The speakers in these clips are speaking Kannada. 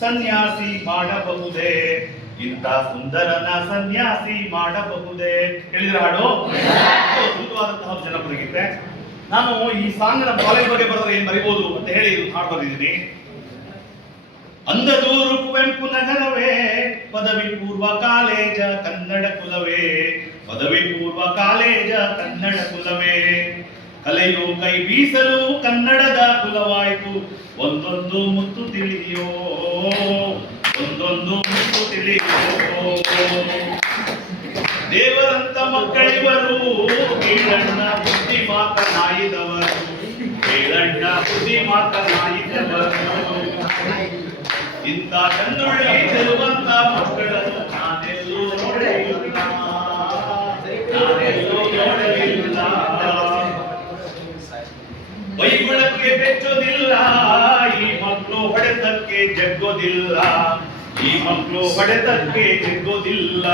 ಸನ್ಯಾಸಿ ಮಾಡಬಹುದೇ, ಇಂಥ ಸುಂದರನ ಸನ್ಯಾಸಿ ಮಾಡಬಹುದೇ. ಹೇಳಿದ್ರ ಹಾಡು ಸುಂದರವಾದಂತಹ ಜನಪದ ಗೀತೆ. ನಾನು ಈ ಸಾಂಗ್ ನಮ್ಮ ಕಾಲೇಜ್ ಬಗ್ಗೆ ಬರೆದ್ರೆ ಏನ್ ಬರೀಬಹುದು ಅಂತ ಹೇಳಿ ಹಾಡು ಬರೆದಿದ್ದೀನಿ. ಅಂದದೂರು ಕುವೆಂಪು ನಗರವೇ, ಪದವಿ ಪೂರ್ವ ಕಾಲೇಜ ಕನ್ನಡ ಕುಲವೇ, ಪದವಿ ಪೂರ್ವ ಕಾಲೇಜ ಕನ್ನಡ ಕುಲವೇ, ಕಲೆಯು ಕೈ ಬೀಸಲು ಕನ್ನಡದ ಕುಲವಾಯಿತು, ಒಂದೊಂದು ಮುತ್ತು ತಿಳಿಯೋ, ಒಂದೊಂದು ಮುತ್ತು ತಿಳಿಯೋ. ದೇವರಂತ ಮಕ್ಕಳಿವರು, ಕೇಳಣ್ಣ ಬುದ್ಧಿ ಮಾತನಾಡಿದವರು, ಕೇಳಣ್ಣ ಬುದ್ಧಿ ಮಾತನಾಡಿದವರು. ಇಂಥ ಕಣ್ಣೊಳ್ಳಿ ತೆರುವಂತ ಮಕ್ಕಳನ್ನು ನಾನೆಲ್ಲೂ ನೋಡಲಿಲ್ಲ, ನಾನೆಲ್ಲೂ ನೋಡಲಿಲ್ಲ. ಬೈಗುಳಕ್ಕೆ ಬೆಚ್ಚೋದಿಲ್ಲ, ಈ ಮಕ್ಕಳು ಹೊಡೆತಕ್ಕೆ ಜಗ್ಗೋದಿಲ್ಲ, ಈ ಮಕ್ಕಳು ಹೊಡೆತಕ್ಕೆ ಜಗ್ಗೋದಿಲ್ಲ.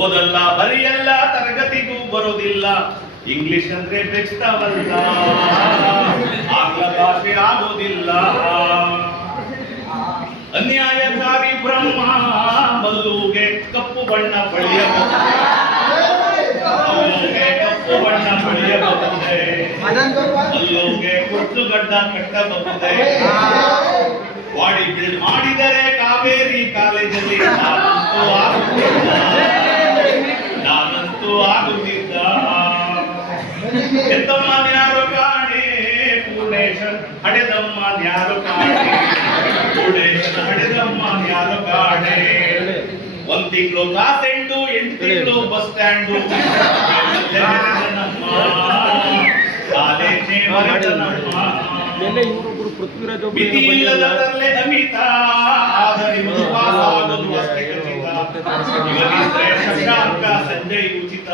ಓದಲ್ಲ ಬರೆಯಲ್ಲ ತರಗತಿಗೂ ಬರೋದಿಲ್ಲ, ಇಂಗ್ಲಿಷ್ ಅಂದ್ರೆ ಬೆಚ್ಚವಲ್ಲ, ಆಂಗ್ಲ ಭಾಷೆ ಆಗೋದಿಲ್ಲ. ಅನ್ಯಾಯಕಾರಿ ಬ್ರಹ್ಮ ಮಲ್ಲುಗೆ ಕಪ್ಪು ಬಣ್ಣ ಬಳಿಯಬಹುದು, ಮಲ್ಲುಗೆ ಕಪ್ಪು ಬಣ್ಣ ಬಳಿಯಬಹುದೇ, ಮಲ್ಲುಗೆ ಕುಚ್ಚುಗಡ್ಡ ಕಟ್ಟಬಹುದೇ. ಬಾಡಿ ಬಿಲ್ಡ್ ಮಾಡಿದರೆ ಕಾವೇರಿ ಕಾಲೇಜಲ್ಲಿ ನಾನಂತೂ ಆಗುತ್ತಿದ್ದ, ನಾನಂತೂ ಆಗುತ್ತಿದ್ದ. ಎತ್ತಮ್ಮ ನ್ಯಾರು ಕಾಣೆ ಪೂರ್ಣೇಶ್ವರ್ ಹಡೆದಮ್ಮ ನ್ಯಾರು ಕಾಣೆ, ಪೂರ್ಣೇಶ್ವರ ಹಡೆದಮ್ಮ ನ್ಯಾರು ಕಾಣೆ. 1 ತಿಂಗಳು ಕಾಸೆಂಡು 8 ತಿಂಗಳು ಬಸ್ ಸ್ಟ್ಯಾಂಡು, ಕಾಲೇಜೇ ಮರೆತನಮ್ಮ. ಮಿತಿ ಇಲ್ಲದ ತರಲೆ ಅಮಿತ, ಆದರೆ ಪಾಸಾಗೋದು ಅಷ್ಟೇ ಖಚಿತ. ಇವರಿದ್ರೆ ಶಶಾಂಕ ಸಂಜೆ ಉಚಿತ.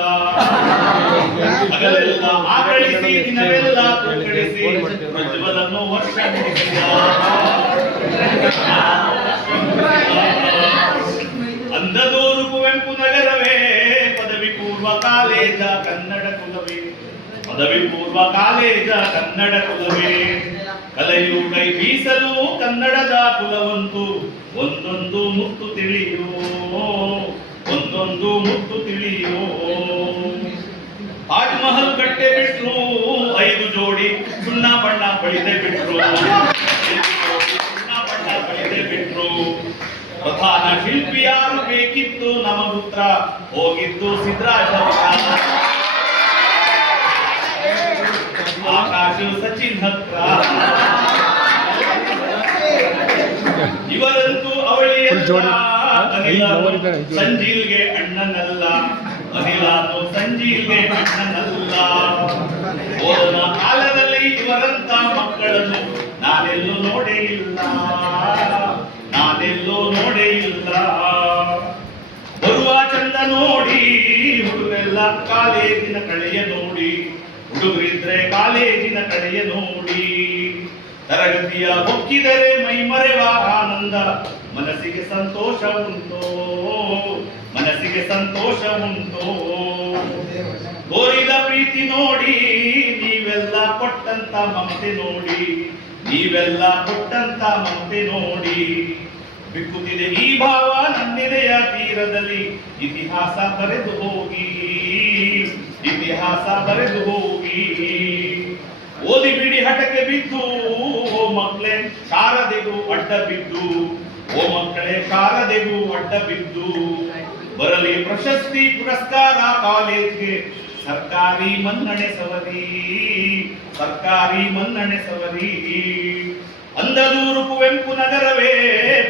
ಹಗಲೆಲ್ಲ ಆಕಳಿಸಿ ದಿನವೆಲ್ಲ ತೂಕಡಿಸಿ ಪ್ರಜ್ವಲನ್ನು ವರ್ಷ ಮುಗಿಸಿದ. ಅಂದದೂರು ಕುವೆಂಪು ನಗರವೇ, ಪದವಿ ಪೂರ್ವ ಕಾಲೇಜ ಕನ್ನಡ ಕುಲವೇ, ಪದವಿ ಪೂರ್ವ ಕಾಲೇಜ ಕನ್ನಡ ಕುಲವೇ, ಕಲೆಯು ಕೈ ಬೀಸಲು ಕನ್ನಡದ ಕುಲವಂತೂ, ಒಂದೊಂದು ಮುತ್ತು ತಿಳಿಯೋ, ಒಂದೊಂದು ಮುತ್ತು ತಿಳಿಯೋ. ತಾಜ್ ಮಹಲ್ ಕಟ್ಟೆ ಬಿಟ್ರು, 5 ಜೋಡಿ ಸುಣ್ಣ ಬಣ್ಣ ಬಳಿದೆ ಬಿಟ್ರು, ಸುಣ್ಣ ಬಣ್ಣ ಬಳಿದೆ ಬಿಟ್ರು. ಪ್ರಧಾನ ಶಿಲ್ಪಿ ಯಾರು ಬೇಕಿತ್ತು ನಮಗುತ್ರ, ಹೋಗಿದ್ದು ಸಿದ್ರಾಜ. ಆಕಾಶ ಸಚಿನ್ ಹತ್ರ, ಇವರಂತೂ ಅವಳಿಯಲ್ಲ, ಸಂಜೀಲ್ಗೆ ಅಣ್ಣನಲ್ಲ, ಅನಿಲಾನು ಸಂಜೀಲ್ಗೆ ಅಣ್ಣನಲ್ಲ. ಓದನ ಕಾಲದಲ್ಲಿ ಇವರಂತ ಮಕ್ಕಳನ್ನು ನಾನೆಲ್ಲೂ ನೋಡೇ ಇಲ್ಲ, ನಾನೆಲ್ಲೂ ನೋಡೇ ಇಲ್ಲ. ಬರುವ ಚಂದ ನೋಡಿ ಹುಡುಗರೆಲ್ಲ ಕಾಲೇಜಿನ ಕಳೆಯ ನೋಡಿ, ಹುಡುಗರಿದ್ರೆ ಕಾಲೇಜಿನ ಕಡೆಯ ನೋಡಿ. ತರಗತಿಯ ಹೊಕ್ಕಿದರೆ ಮೈ ಮರೆವ ಆನಂದ, ಮನಸ್ಸಿಗೆ ಸಂತೋಷ ಉಂಟೋ, ಮನಸ್ಸಿಗೆ ಸಂತೋಷ ಉಂಟೋ. ತೋರಿದ ಪ್ರೀತಿ ನೋಡಿ, ನೀವೆಲ್ಲ ಕೊಟ್ಟಂತ ಮಮತೆ ನೋಡಿ, ನೀವೆಲ್ಲ ಕೊಟ್ಟಂತ ಮಮತೆ ನೋಡಿ. ಬಿಕ್ಕುತ್ತಿದೆ ಈ ಭಾವ ನನ್ನೆದೆಯ ತೀರದಲ್ಲಿ, ಇತಿಹಾಸ ಬರೆದು ಹೋಗಿ, ಇತಿಹಾಸ ಬರೆದು ಹೋಗಿ. ಓದಿ ಬಿಡಿ ಹಠಕ್ಕೆ ಬಿದ್ದು, ಓ ಮಕ್ಕಳೇ ಶಾರದೆಗೂ ಅಡ್ಡ ಬಿದ್ದು, ಓ ಮಕ್ಕಳೇ ಶಾರದೆಗೂ ಅಡ್ಡ ಬಿದ್ದು. ಬರಲಿ ಪ್ರಶಸ್ತಿ ಪುರಸ್ಕಾರ ಕಾಲೇಜ್ಗೆ, ಸರ್ಕಾರಿ ಮನ್ನಣೆ ಸವರಿ, ಸರ್ಕಾರಿ ಮನ್ನಣೆ ಸವರಿ. ಅಂದದೂರು ಕುವೆಂಪು ನಗರವೇ,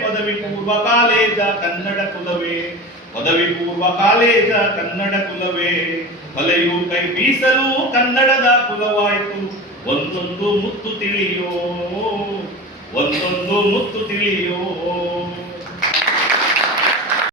ಪದವಿ ಪೂರ್ವ ಕಾಲೇಜ ಕನ್ನಡ ಕುಲವೇ, ಪದವಿ ಪೂರ್ವ ಕಾಲೇಜ ಕನ್ನಡ ಕುಲವೇ, ಕಲೆಯು ಕೈ ಬೀಸಲು ಕನ್ನಡದ ಕುಲವಾಯಿತು, ಒಂದೊಂದು ಮುತ್ತು ತಿಳಿಯೋ, ಒಂದೊಂದು ಮುತ್ತು ತಿಳಿಯೋ.